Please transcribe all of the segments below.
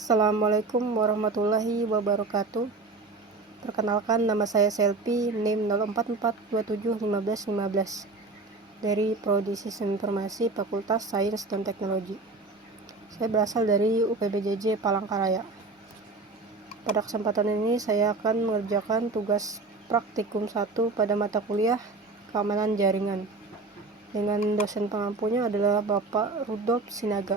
Assalamualaikum warahmatullahi wabarakatuh. Perkenalkan, nama saya Selvi, NIM 044271515 dari Prodi Sistem Informasi Fakultas Sains dan Teknologi. Saya berasal dari UPBJJ Palangkaraya. Pada kesempatan ini saya akan mengerjakan tugas praktikum 1 pada mata kuliah Keamanan Jaringan dengan dosen pengampunya adalah Bapak Rudolf Sinaga.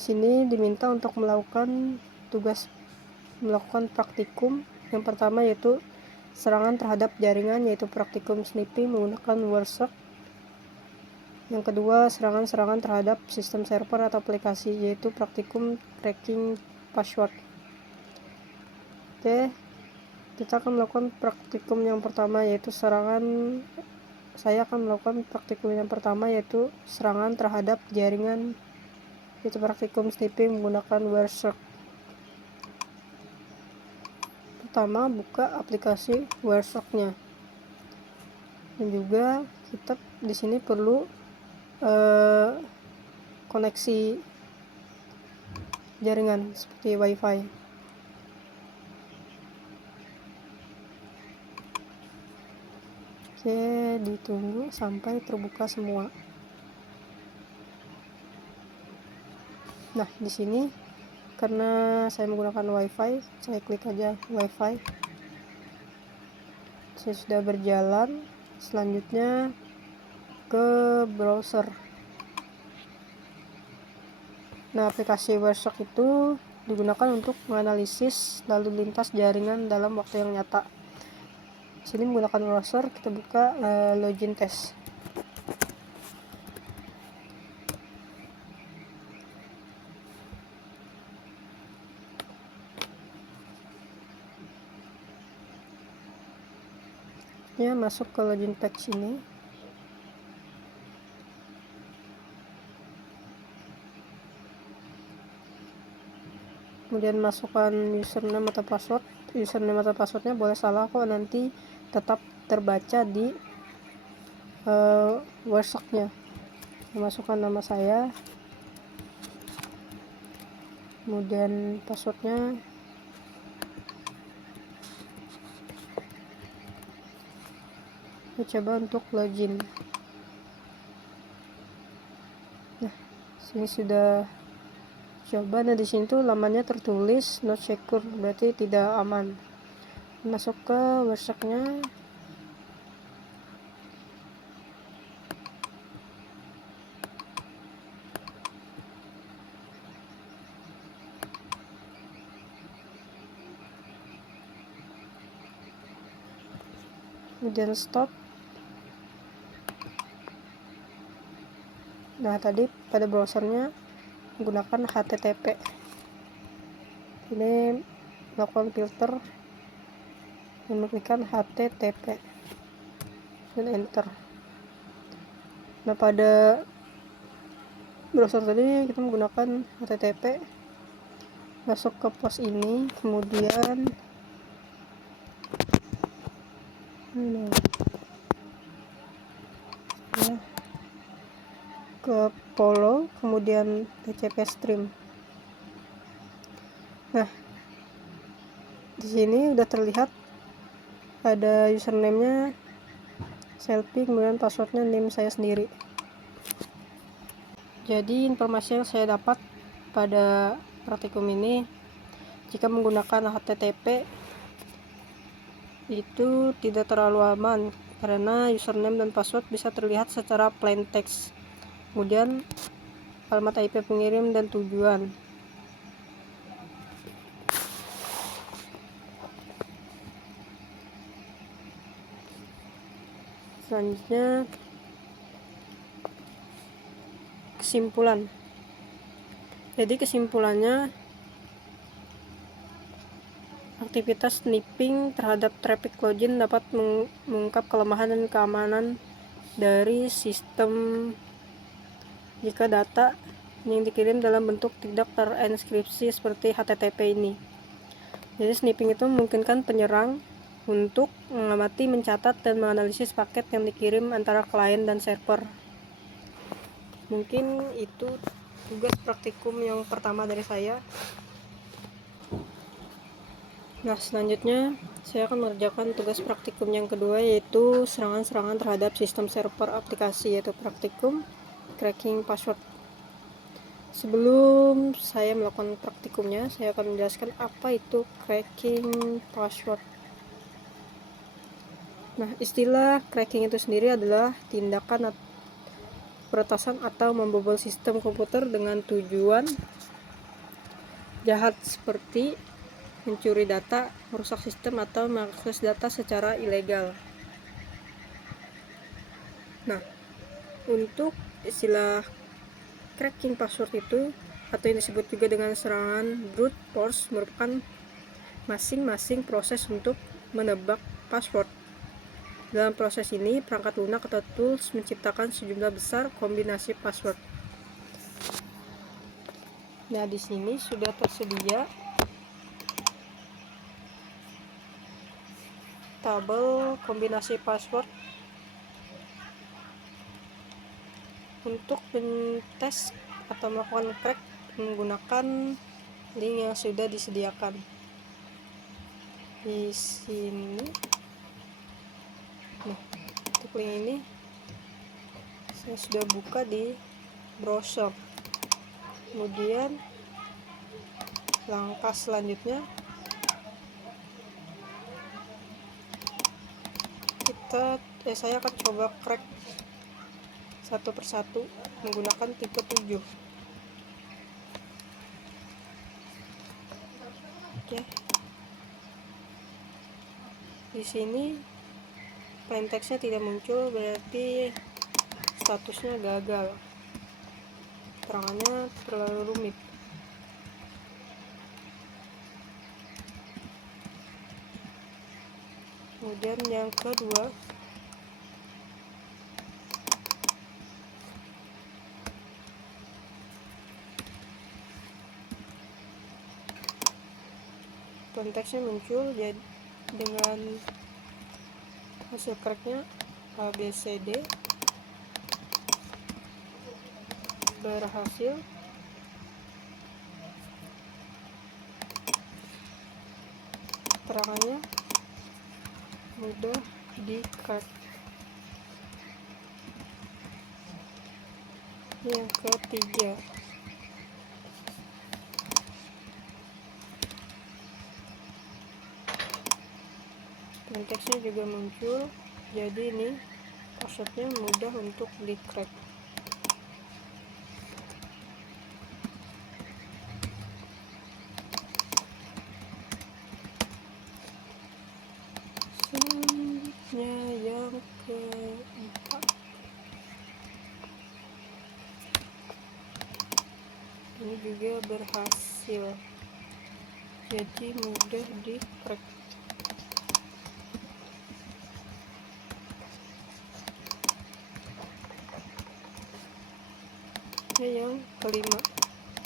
Sini diminta untuk melakukan praktikum yang pertama, yaitu serangan terhadap jaringan, yaitu praktikum sniffing menggunakan Wireshark. Yang kedua, serangan terhadap sistem server atau aplikasi, yaitu praktikum cracking password. Oke, kita akan melakukan praktikum yang pertama, yaitu serangan terhadap jaringan, yaitu praktikum sniffing menggunakan Wireshark. Pertama, buka aplikasi Wireshark-nya, dan juga kita di sini perlu koneksi jaringan seperti WiFi. Oke, ditunggu sampai terbuka semua. Nah, di sini karena saya menggunakan WiFi, saya klik aja WiFi. Saya sudah berjalan. Selanjutnya ke browser. Nah, aplikasi Wireshark itu digunakan untuk menganalisis lalu lintas jaringan dalam waktu yang nyata. Sini menggunakan browser, kita buka login test. Ya, masuk ke login page ini. Kemudian masukkan username atau password. Username atau passwordnya boleh salah kok, nanti tetap terbaca di Wireshark-nya. Masukkan nama saya, kemudian passwordnya. Kita coba untuk login. Nah, sini sudah coba. Nah, di sini tuh lamanya tertulis not secure, berarti tidak aman. Masuk ke Wireshark-nya. Kemudian stop. Nah, tadi pada browsernya menggunakan HTTP. Ini melakukan filter dan mengklikkan HTTP dan enter. Nah, pada browser tadi kita menggunakan HTTP. Masuk ke pos ini, kemudian ke follow, kemudian TCP stream. Nah, di sini udah terlihat ada username-nya Selvi, kemudian passwordnya NIM saya sendiri. Jadi informasi yang saya dapat pada praktikum ini, jika menggunakan HTTP itu tidak terlalu aman karena username dan password bisa terlihat secara plain text. Kemudian alamat IP pengirim dan tujuan. Selanjutnya kesimpulan. Jadi kesimpulannya, aktivitas sniffing terhadap traffic login dapat mengungkap kelemahan dan keamanan dari sistem jika data yang dikirim dalam bentuk tidak terenskripsi seperti HTTP ini. Jadi sniffing itu memungkinkan penyerang untuk mengamati, mencatat, dan menganalisis paket yang dikirim antara klien dan server. Mungkin itu tugas praktikum yang pertama dari saya. Nah, selanjutnya saya akan mengerjakan tugas praktikum yang kedua, yaitu serangan-serangan terhadap sistem server aplikasi, yaitu praktikum cracking password. Sebelum saya melakukan praktikumnya, saya akan menjelaskan apa itu cracking password. Nah, istilah cracking itu sendiri adalah tindakan peretasan atau membobol sistem komputer dengan tujuan jahat seperti mencuri data, merusak sistem, atau mengakses data secara ilegal. Nah, untuk istilah cracking password itu, atau yang disebut juga dengan serangan brute force, merupakan masing-masing proses untuk menebak password. Dalam proses ini, perangkat lunak atau tools menciptakan sejumlah besar kombinasi password. Nah, di sini sudah tersedia tabel kombinasi password untuk mentes atau melakukan crack menggunakan link yang sudah disediakan. Di sini, nah, untuk link ini saya sudah buka di browser. Kemudian langkah selanjutnya saya akan coba crack satu persatu menggunakan tipe 7. Oke. Di sini plain text-nya tidak muncul, berarti statusnya gagal. Keterangannya terlalu rumit. Kemudian yang kedua, konteksnya muncul jadi dengan hasil cracknya ABCD berhasil. Keterangannya mudah di crack. Yang ketiga, konteksnya juga muncul, jadi ini passwordnya mudah untuk di crack. Selanjutnya yang keempat, ini juga berhasil, jadi mudah di crack. Yang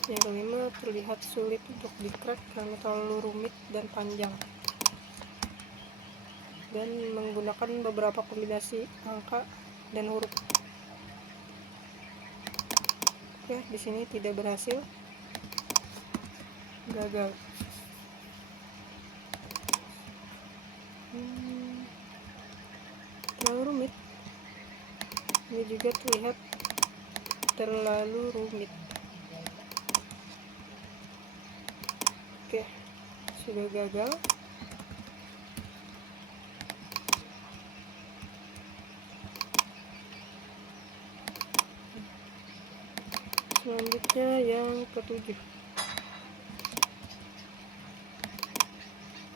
kelima terlihat sulit untuk di crack karena terlalu rumit dan panjang dan menggunakan beberapa kombinasi angka dan huruf. Oke, di sini tidak berhasil, gagal. Terlalu rumit. Ini juga terlihat terlalu rumit. Oke, sudah gagal. Selanjutnya yang ketujuh,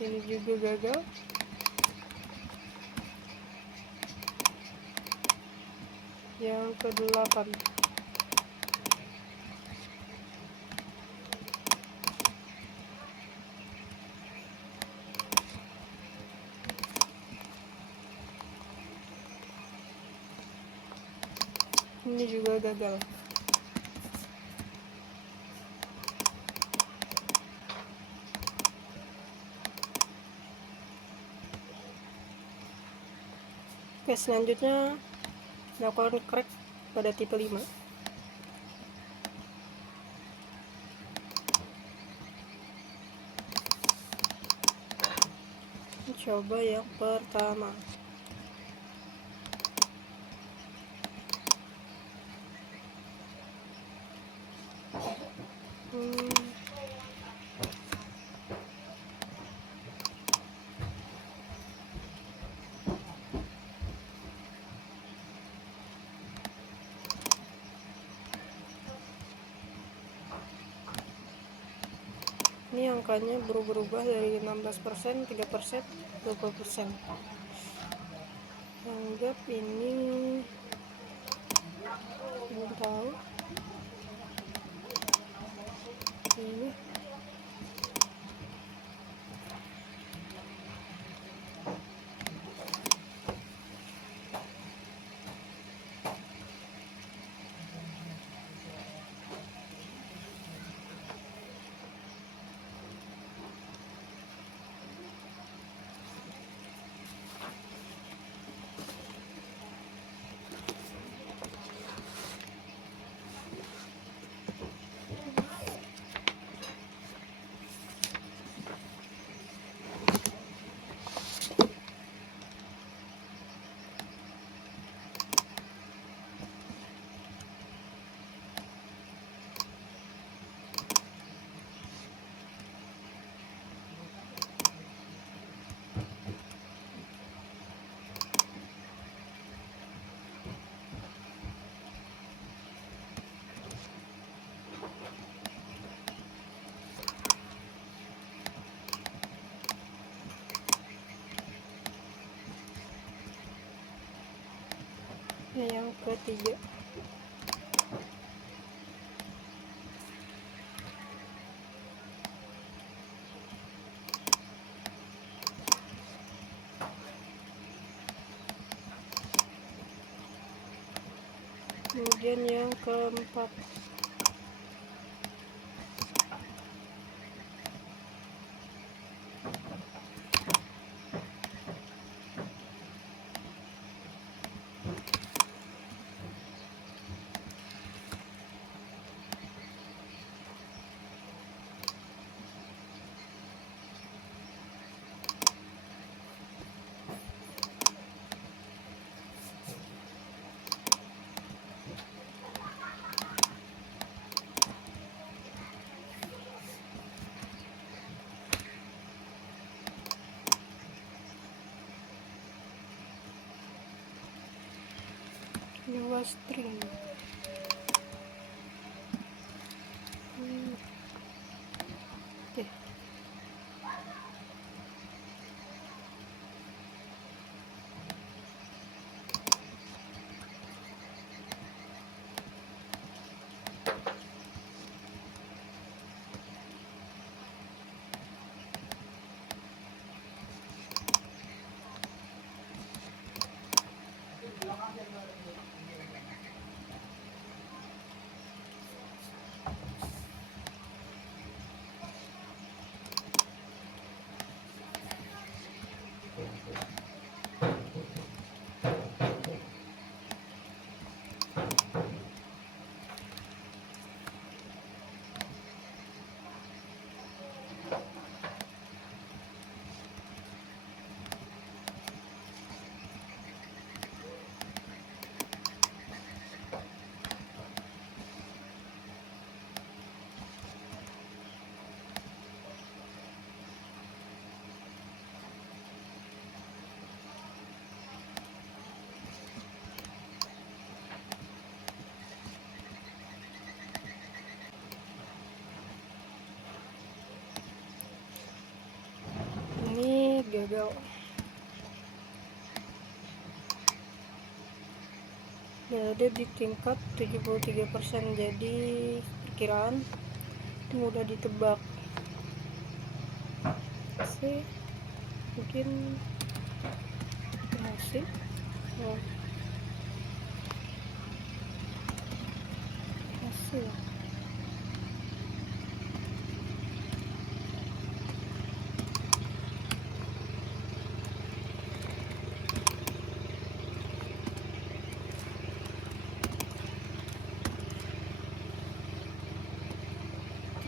ini juga gagal. Yang kedelapan, ini juga gagal. Oke, selanjutnya melakukan crack pada tipe 5. coba yang pertama. Ini angkanya berubah dari 16%, 3%, 20%. Anggap ini belum tahu. Ini yang ketiga. Kemudian yang keempat. Dua string. Oke. Ini gagal. Berada di tingkat 73%, jadi perkiraan itu mudah ditebak sih, mungkin berhasil. Hasil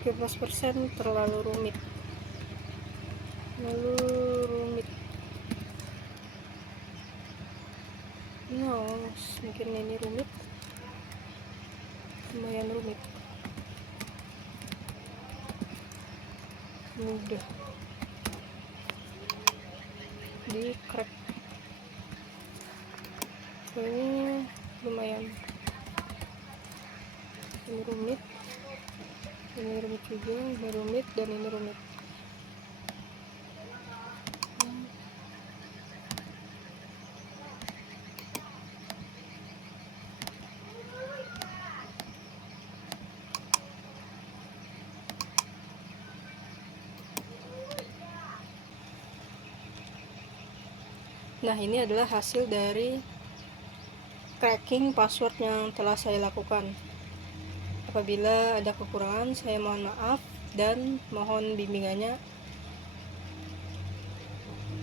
13% terlalu rumit. Nah, mungkin ini rumit, lumayan rumit. Udah di crack ini lumayan. Ini rumit juga, ini rumit, dan ini rumit. Nah, ini adalah hasil dari cracking password yang telah saya lakukan. Apabila ada kekurangan, saya mohon maaf dan mohon bimbingannya.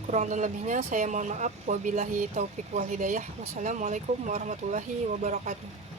Kurang dan lebihnya saya mohon maaf. Wabillahi taufik wal hidayah. Wassalamualaikum warahmatullahi wabarakatuh.